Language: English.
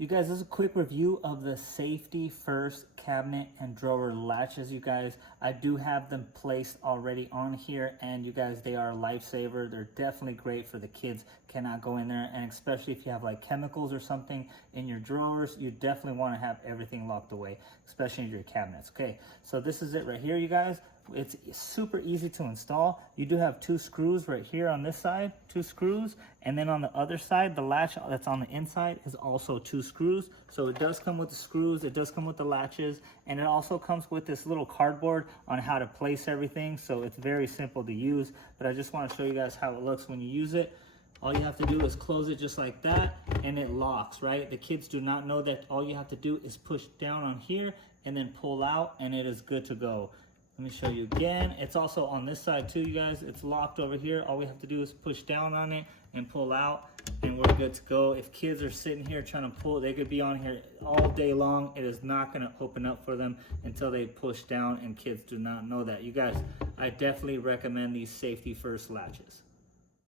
You guys, this is a quick review of the Safety First cabinet and drawer latches, you guys. I do have them placed already on here, and you guys, they are a lifesaver. They're definitely great for the kids. Cannot go in there, and especially if you have like chemicals or something in your drawers, you definitely want to have everything locked away, especially in your cabinets. Okay, so this is it right here, you guys. It's super easy to install. You do have 2 screws right here on this side, 2 screws, and then on the other side, the latch that's on the inside is also 2 screws. So it does come with the screws, it does come with the latches, and it also comes with this little cardboard on how to place everything. So it's very simple to use, but I just want to show you guys how it looks when you use it. All you have to do is close it just like that, and it locks, right? The kids do not know that. All you have to do is push down on here and then pull out, and it is good to go. Let me show you again. It's also on this side too, you guys. It's locked over here. All we have to do is push down on it and pull out, and we're good to go. If kids are sitting here trying to pull, they could be on here all day long. It is not gonna open up for them until they push down, and kids do not know that. You guys, I definitely recommend these Safety First latches.